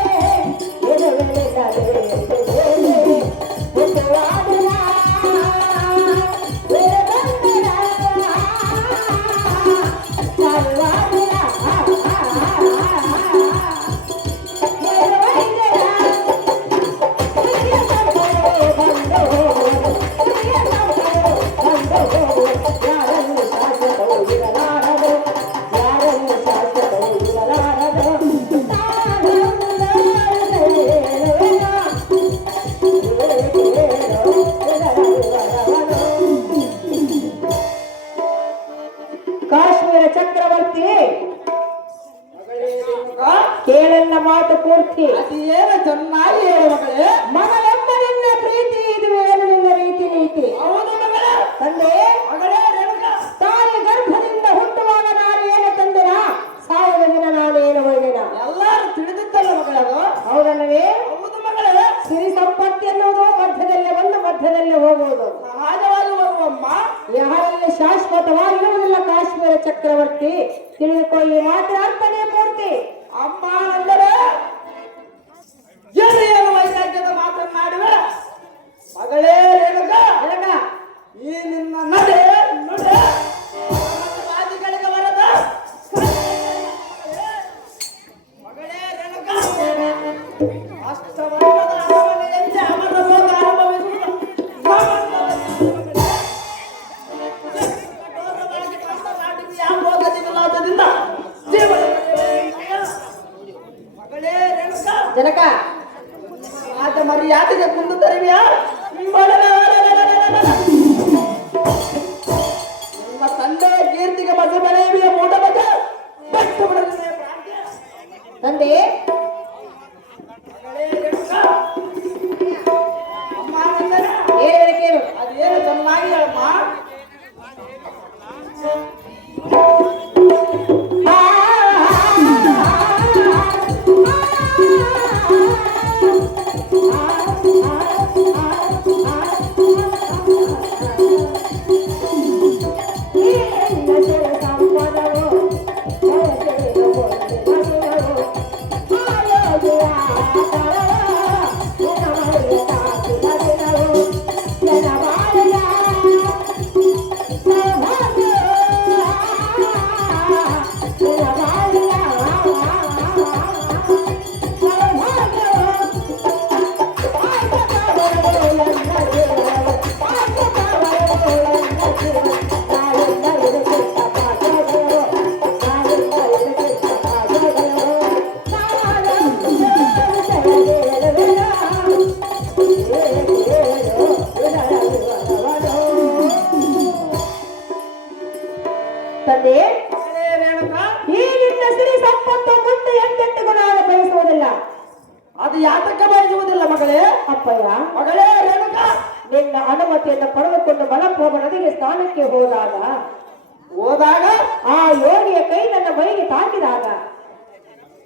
ಕಾಶ್ಮೀರ ಚಕ್ರವರ್ತಿ ಕೇಳಲ್ಲ ಮಾತು ಪೂರ್ತಿ. ಅದೇನು ಚೆನ್ನಾಗಿ ಹೇಳು ಮಗಳೇ. ಮಗಳೆಂಬ ನಿನ್ನ ಪ್ರೀತಿ ಇದುವೇನು ನಿನ್ನ ರೀತಿ ನೀತಿ. ಹೌದು ಮಗಳೇ. ತಂದೆ ಮಗಳೇ ರೇಣುಕಾ, ತಾಯಿ ಗರ್ಭದಿಂದ ಹುಟ್ಟುವಾಗ ನಾನು ಏನು ತಂದೆನ, ಸಾಯುವ ದಿನ ನಾನು ಏನು ಹೋಗಿನ ಎಲ್ಲರೂ ತಿಳಿದಿದ್ದಲ್ಲ ಮಗಳದು. ಹೌದಲ್ಲವೇ? ಹೌದು ಮಗಳೇ. ಸಿರಿ ಸಂಪತ್ತಿ ಎನ್ನುವುದು ಮಧ್ಯದಲ್ಲೇ ಬಂದು ಮಧ್ಯದಲ್ಲೇ ಹೋಗುವುದು. ಸಹಜವಾಗಿ ಬರುವಮ್ಮ. ಯಾರಲ್ಲಿ ಶಾಶ್ವತವಾಗಿರುವುದಿಲ್ಲ ಕಾಶ್ಮೀರ ಚಕ್ರವರ್ತಿ. ತಿಳಿದುಕೋ ಈ ಮಾತಿನ ಅರ್ಥನೇ ಪೂರ್ತಿ. ಅಮ್ಮ ಅಂದರೆ ಏನು ವೈರಾಗ್ಯದ ಮಾತನ್ನಾಡುವೆ ಮಗಳೇ ರೇಣುಕಾ. ಈ ನಿನ್ನ ನಡೆ ನುಡೆ ರಾಜಿಗಳಿಗೆ ಬರದ ಮಗಳೇ ರೇಣುಕಾ, ಅಷ್ಟವರ್ಣದ ಅರಮನೆಯಲ್ಲಿ ಅವರ ಭೋಗ ಅನುಭವಿಸುವುದು ಕಠೋರವಾಗಿ ಮಾತನಾಡಿದ ಆ ಭೋಗದ ವಿಲಾಸದಿಂದ ಜೀವನ ಮಗಳೇ ರೇಣುಕಾ. ಜನಕ ಆತ ಮರ್ಯಾದೆಗೆ ಕುಂದು ತರುವಿಯಾ? ನಿಮ್ಮ ತಂದೆಯ ಕೀರ್ತಿಗೆ ಮಸು ಬೆಳೆಯುವಿಯ ಮೂಢ ಮಗ ಬಿಟ್ಟು ಬಿಡಲಿಲ್ಲ ಪ್ರಾಂತ್ಯ. ತಂದೆ ಮಗಳೇ ರೇಣುಕಾ, ಅಮ್ಮ ಅಂದರೆ ಕೇಳು. ಅದೇನು ಚೆನ್ನಾಗಿ ಹೇಳಮ್ಮ. ತಂದೆ ಮಗಳೇ ರೇಣುಕಾ, ಈ ನಿನ್ನ ಸಿರಿ ಸಂಪತ್ತು ಮುಂದೆ ಎಂದೆಂದಿಗೂ ನಾನು ಬಯಸುವುದಿಲ್ಲ. ಅದು ಯಾತಕ್ಕೆ ಬಯಸುವುದಿಲ್ಲ ಮಗಳೇ. ಅಪ್ಪಯ್ಯ, ಮಗಳೇ ರೇಣುಕಾ, ನಿನ್ನ ಅನುಮತಿಯನ್ನು ಪಡೆದುಕೊಂಡು ಮಲಪ್ರಭ ನದಿಗೆ ಸ್ನಾನಕ್ಕೆ ಹೋದಾಗ ಆ ಯೋಗಿಯ ಕೈ ನನ್ನ ಮೈಗೆ ತಾಕಿದಾಗ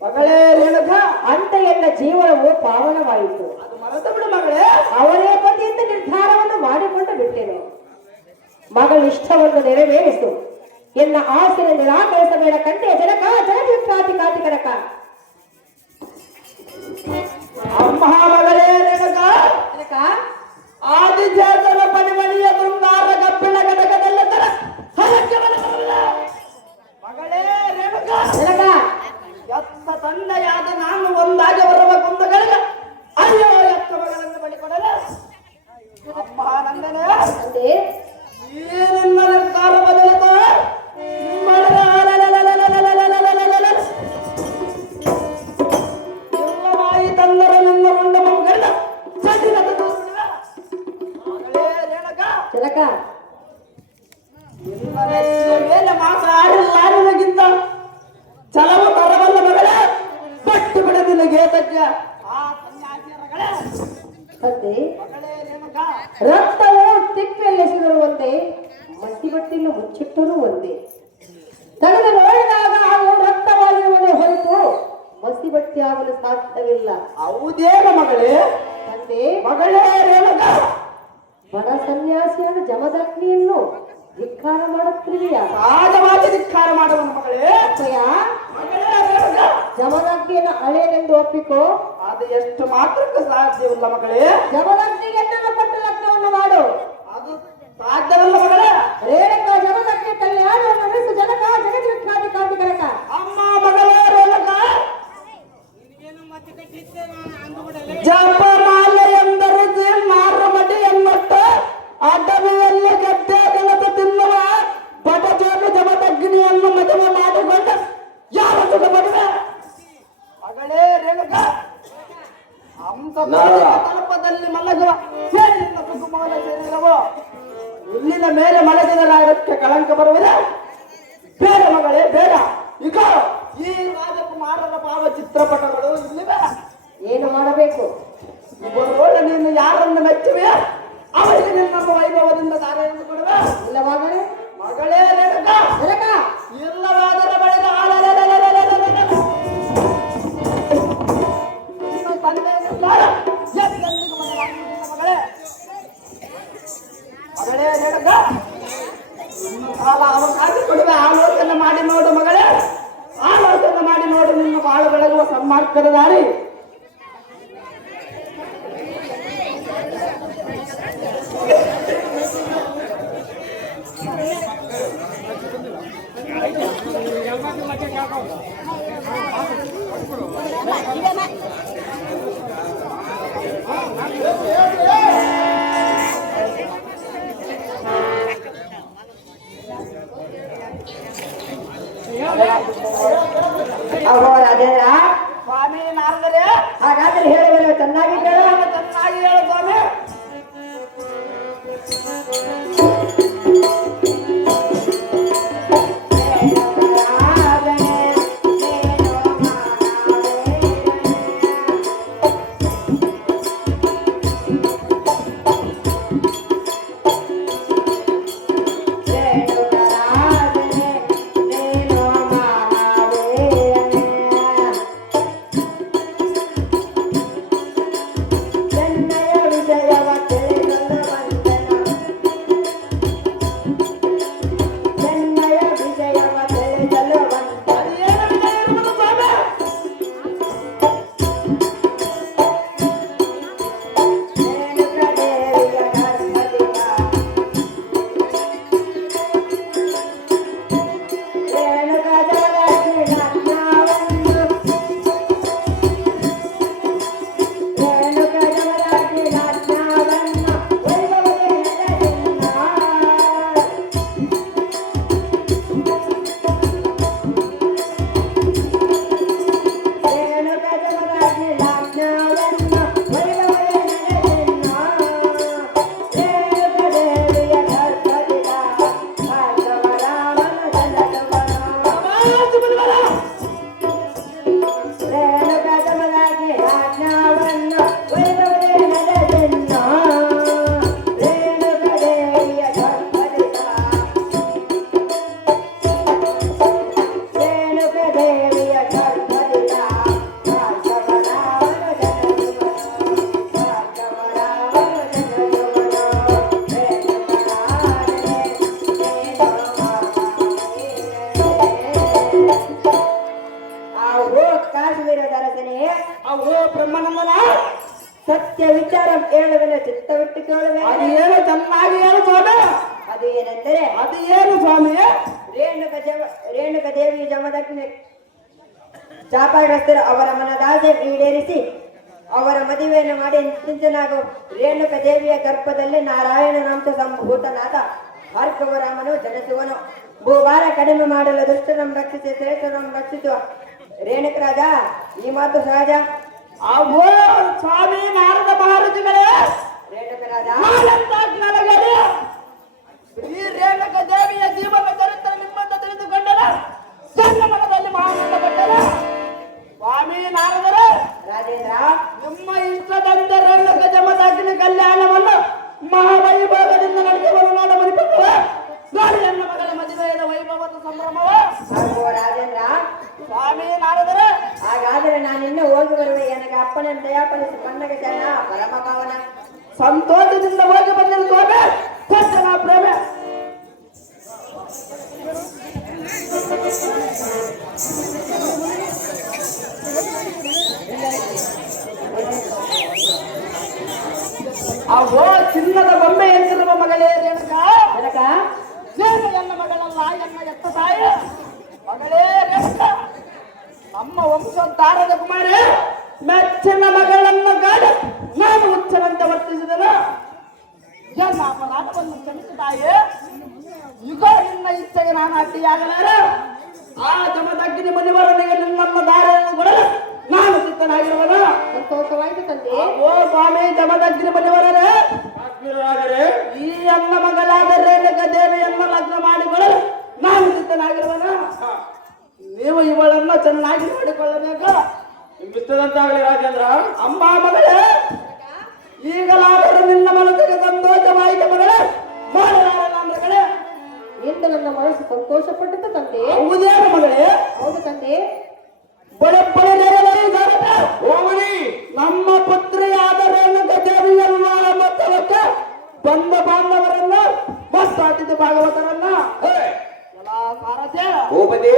ಮಗಳೇ ರೇಣುಕಾ, ಅಂತ ಎನ್ನ ಜೀವನವು ಪಾವನವಾಯಿತು. ಅದು ಮರೆತು ಬಿಡು ಮಗಳೇ. ಅವರೇ ಪತಿಯಿಂದ ನಿರ್ಧಾರವನ್ನು ಮಾಡಿಕೊಂಡು ಬಿಟ್ಟೆನು. ಮಗಳ ಇಷ್ಟವನ್ನು ನೆರವೇರಿಸು. ಎನ್ನ ಆಸೆಯನ್ನು ನಿರಾಕರಿಸಬೇಡ ಕಂಡೆ ಜನಕ ಜಗದ್ವಿಖ್ಯಾತಿ ಕಾತಿಕನಕ. ಅಮ್ಮ ಮಗಳೇ ರೇಣುಕಾ, ಜನಕ ಆದಿಜಾತನ ಪನಿಮಣಿಯ ಬೃಂದಾರ ಕಬ್ಬಿಣ ಘಟಕದಲ್ಲ ತರ ಹಲಕ್ಕೆ ಬರಬಲ್ಲ. ಮಗಳೇ ರೇಣುಕಾ, ಜನಕ ಎತ್ತ ತಂದೆಯಾದ ನಾನು ಒಂದಾಗಿ ಬರುವ ಕುಂದಗಳಿಗೆ ಅಯ್ಯೋ ಎತ್ತ ಮಗಳನ್ನು ಬಳಿಕೊಡಲ ಇದೆಯಾ ಆ ಸನ್ಯಾಸಿಯರಗಳೇ ತಂದೆ ಮಗಳೇ ರೇಣುಕ ರಕ್ತವು ತಿಪ್ಪೆಲ್ಲೆಸೆದರೂ ಒಂದೇ ಮಸಿ ಬಟ್ಟೆಯನ್ನು ಮುಚ್ಚಿಟ್ಟರೂ ಒಂದೇ ತನಗೆ ನೋಡಿದಾಗ ಅವು ರಕ್ತವಾಗಿರುವುದೇ ಹೊರತು ಮಸಿ ಬಟ್ಟೆ ಆಗಲು ಸಾಧ್ಯವಿಲ್ಲ. ಹೌದೇನ ಮಗಳೇ ತಂದೆ ಮಗಳೇ ರೇಣುಕ ಬಡ ಸನ್ಯಾಸಿಯಾದ ಜಮದಗ್ನಿಯನ್ನು ಧಿಕ್ಕಾರ ಮಾಡುತ್ತಿದೆಯಾ? ಸಹಜವಾಗಿ ಧಿಕ್ಕಾರ ಮಾಡುವನು ಮಗಳೇ ಅಪ್ಪಯ್ಯ, ಮಗಳೇ ರೇಣುಕ ಜಮದಗ್ನಿಯನ್ನು ಹಳೆಯನೆಂದು ಒಪ್ಪಿಕೋ. ಅದು ಎಷ್ಟು ಮಾತ್ರಕ್ಕೆ ಸಾಧ್ಯವಿಲ್ಲ ಮಗಳೇ ಜಮದಗ್ನಿಗೆ ಕೊಟ್ಟು ಲಗ್ನವನ್ನು ಮಾಡು. ಅದು ಸಾಧ್ಯವಲ್ಲ ಮಗಳೇ ರೇಣುಕಾ ಜಮದಗ್ನಿ ಕಲ್ಯಾಣವನ್ನು ನಡೆಸು ಜನಕ ಜಗದ್ವಿಖ್ಯಾತಿ ಕಾರ್ತಿಕನಕ. ಅಮ್ಮ ಮಗಳೇ ರೇಣುಕ ಜಪಮಾಲ ಎಂದರಿಸಿ ಮಾರಮಡಿ ಎನ್ನಟ್ಟು ಅಡವಿಯಲ್ಲಿ ಗದ್ದೆ ಕೆಲಸ ತಿನ್ನುವ ಬಡಜೋರು ಜಮದಗ್ನಿಯನ್ನು ಮದುವೆ ಮಾಡಿಕೊಂಡು ಯಾರ ಸುಖ ಮದುವೆ ಮಗಳೇ ರೇಣುಕ ಹಂಸ ತಲುಪದಲ್ಲಿ ಮಲಗುವ ಸೇರಿನ ಸುಕುಮಾರ ಶರೀರವು ಇಲ್ಲಿನ ಮೇಲೆ ಮಲಗಿದರಾಗಕ್ಕೆ ಕಳಂಕ ಬರುವುದೇ ಬೇಡ ಮಗಳೇ ಬೇಡ ಈಗ ಈ ರಾಜಕುಮಾರರ ಭಾವಚಿತ್ರಪಟಗಳು ಇಲ್ಲಿವೆ ಏನು ಮಾಡಬೇಕು? ಒಳ್ಳೆ ನೀನು ಯಾರನ್ನು ಮೆಚ್ಚುವೆ ಅವರಿಗೆ ನಿನ್ನನ್ನು ವೈಭವದಿಂದ ದಾರೆಯನ್ನು ಕೊಡುವೆ ಇಲ್ಲವಾದರೆ ಮಗಳೇ ರೇಣುಕ ಜನಕ ಇಲ್ಲವಾದರೆ ಬಳಿದ ಮಗಳೇ ಮಗಳೇ ರೇಣುಕ ಇನ್ನು ಕಾಲ ಅವಕಾಶ ಕೊಡುವೆ ಆಲೋಚನೆ ಮಾಡಿ ನೋಡು ಮಗಳೇ ಆಲೋಚನೆ ಮಾಡಿ ನೋಡು ನಿನ್ನ ಬಾಳು ಬೆಳಗುವ ಸನ್ಮಾರ್ಗದ ದಾರಿ ಅಹೋ ರಾಜೇಂದ್ರ, ಸ್ವಾಮಿ ನಾರದರೆ ಹಾಗಾದ್ರೆ ಹೇಳುವ ಚೆನ್ನಾಗಿ ಕೇಳ. ಚೆನ್ನಾಗಿ ಹೇಳು ಸ್ವಾಮಿ ಸತ್ಯ ವಿಚಾರ ಹೇಳುವುದನ್ನು ಚಿತ್ತವಿಟ್ಟು ಕೇಳುವೆ. ಅದು ಏನು ಚೆನ್ನಾಗಿ ಹೇಳು ಸ್ವಾಮಿ. ಅದು ಏನೆಂದರೆ ಅದು ಏನು ಸ್ವಾಮಿ? ರೇಣುಕ ದೇವಿ ಜಮದಗ್ನಿ ಚಾಪಾಡಸ್ಥರು ಅವರ ಮನದಾಸೆ ಈಡೇರಿಸಿ ಅವರ ಮದುವೆಯನ್ನು ಮಾಡಿ ನಿಂತನಾಗು ರೇಣುಕ ದೇವಿಯ ಗರ್ಭದಲ್ಲಿ ನಾರಾಯಣನಾಂಶ ಸಂಭೂತನಾದ ಭಾರ್ಗವರಾಮನು ಜನಿಸುವನು. ಭೂಭಾರ ಕಡಿಮೆ ಮಾಡಲು ದುಷ್ಟರಂ ರಕ್ಷಿಸಿ ಶ್ರೇಷ್ಠರಂ ರಕ್ಷಿಸುವ ರೇಣುಕ ರಾಜ ಈ ಮಾತು ಸಹಜ. ಅವೋ ಸ್ವಾಮಿ ನಾರದ ಮಹಾರಾಜಗಳೇ, ರೇಣುಕ ರಾಜ ಈ ರೇಣುಕ ದೇವಿಯ ಜೀವನ ಚರಿತ್ರೆ ನಿಮ್ಮನ್ನು ತಿಳಿದುಕೊಂಡರೆ ಜನ್ಮದಲ್ಲಿ ಮಹಾನಂದ ಪಟ್ಟರೆ ಸ್ವಾಮಿ ನಾರದರೆ ರಾಜೇಂದ್ರ ನಿಮ್ಮ ಇಷ್ಟದಂತೆ ರೇಣುಕ ಜಮದಗ್ನಿ ಕಲ್ಯಾಣವನ್ನು ಮಹಾವೈಭವದಿಂದ ನಡೆಸುವ ನಾಡ ಮರಿಪಟ್ಟವ ನೋಡಿ ನನ್ನ ಮಗಳ ಮದುವೆಯ ವೈಭವದ ಸಂಭ್ರಮವ ಹಾಗೂ ರಾಜೇಂದ್ರ ಸ್ವಾಮಿ ನಾರದರೆ ಹಾಗಾದರೆ ನಾನಿನ್ನೂ ಹೋಗಿ ಬರುವೆ ನನಗೆ ಅಪ್ಪನ ದಯಾಪಡಿಸಿ ಕಣ್ಣಗ ಜನ ಪರಮ ಪಾವನ ಸಂತೋಷದಿಂದ ಹೋಗಿ ಬಂದಿರು ಸ್ವಾಮಿ ಸತ್ಯನ ಪ್ರೇಮ ಅವೋ ಚಿನ್ನದ ಬೊಮ್ಮೆ ಎಂತಿರುವ ಮಗಳೇ ರೇಣುಕ ಜನಕ ನೀನು ನನ್ನ ಮಗಳಲ್ಲ ಎನ್ನ ಎತ್ತ ತಾಯಿ ಮಗಳೇ ರೇಣುಕ ನಮ್ಮ ವಂಶೋದ್ಧಾರದ ಕುಮಾರಿ ಮೆಚ್ಚಿನ ಮಗಳನ್ನು ಗಾಡಿ ನಾನು ಹುಚ್ಚನಂತೆ ವರ್ತಿಸಿದನು ನನ್ನ ಅಪರಾಧವನ್ನು ಕ್ಷಮಿಸಿ ತಾಯಿ ಯುಗ ನಿನ್ನ ಇಚ್ಛೆಗೆ ನಾನು ಅಡ್ಡಿಯಾಗಲಾರೆ ಆ ಜಮದಗ್ನಿ ಮುನಿವರನಿಗೆ ನಿನ್ನನ್ನು ದಾರಿಯನ್ನು ಕೊಡಲು ನಾನು ಸಿದ್ಧನಾಗಿರುವನು ಸಂತೋಷವಾಯಿತು ತಂದೆ ಓ ಸ್ವಾಮಿ ಜಮದಗ್ನಿ ಮುನಿವರರೇ ಅಗ್ನಿರಾದರೆ ಈ ಅನ್ನ ಮಗಳಾದ ರೇಣುಕ ದೇವಿಯನ್ನು ಲಗ್ನ ಮಾಡಿಕೊಳ್ಳಲು ನಾನು ಸಿದ್ಧನಾಗಿರುವನು ನೀವು ಇವಳನ್ನು ಚೆನ್ನಾಗಿ ನೋಡಿಕೊಳ್ಳಬೇಕು ನಿಮ್ಮಿಷ್ಟದಂತಾಗಲಿ ರಾಜೇಂದ್ರ. ಅಮ್ಮ ಮಗಳೇ ಈಗಲಾದರೂ ನಿನ್ನ ಮನಸ್ಸಿಗೆ ಸಂತೋಷವಾಯಿತು ಮಗಳೇ ಮಾಡಲಾರಲ್ಲ ಮಗಳೇ ಇಂದು ನನ್ನ ಮನಸ್ಸು ಸಂತೋಷಪಟ್ಟಿತು ತಂದೆ ಹೌದೇನು ಮಗಳೇ ಹೌದು ತಂದೆ ಬಳೆ ಹೋಮನಿ ನಮ್ಮ ಪುತ್ರಿಯಾದ ರೇಣುಕ ದೇವಿಯನ್ನ ಮೊತ್ತವಕ್ಕೆ ಬಂದ ಬಾಂಧವರನ್ನ ಮತ್ತು ಅತಿಥಿ ಭಾಗವತರನ್ನ ಎಲ್ಲಾ ಸಾರಥ್ಯ ಭೂಪತಿ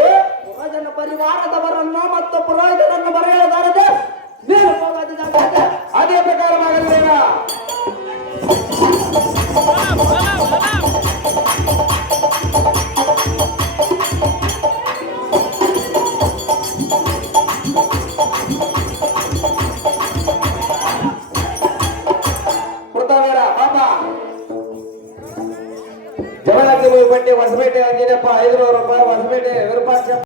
ಪುರಜನ ಪರಿವಾರದವರನ್ನು ಮತ್ತು ಪುರೋಹಿತರನ್ನು ಬರೆಯಲಾರದೆ ನೀನು ಹೋಗೋದಿದ್ದಾಗತ್ತೆ ಅದೇ ಪ್ರಕಾರವಾಗಲಿಲ್ಲ. ಪುಟ್ಟವರ ಪಾಪ ಜಮದಗ್ನಿ ಪಟ್ಟಿ ಹೊಸಪೇಟೆ ಅಂಜಿನಪ್ಪ 500 ರೂಪಾಯಿ, ಹೊಸಪೇಟೆ ವಿರೂಪಾಕ್ಷ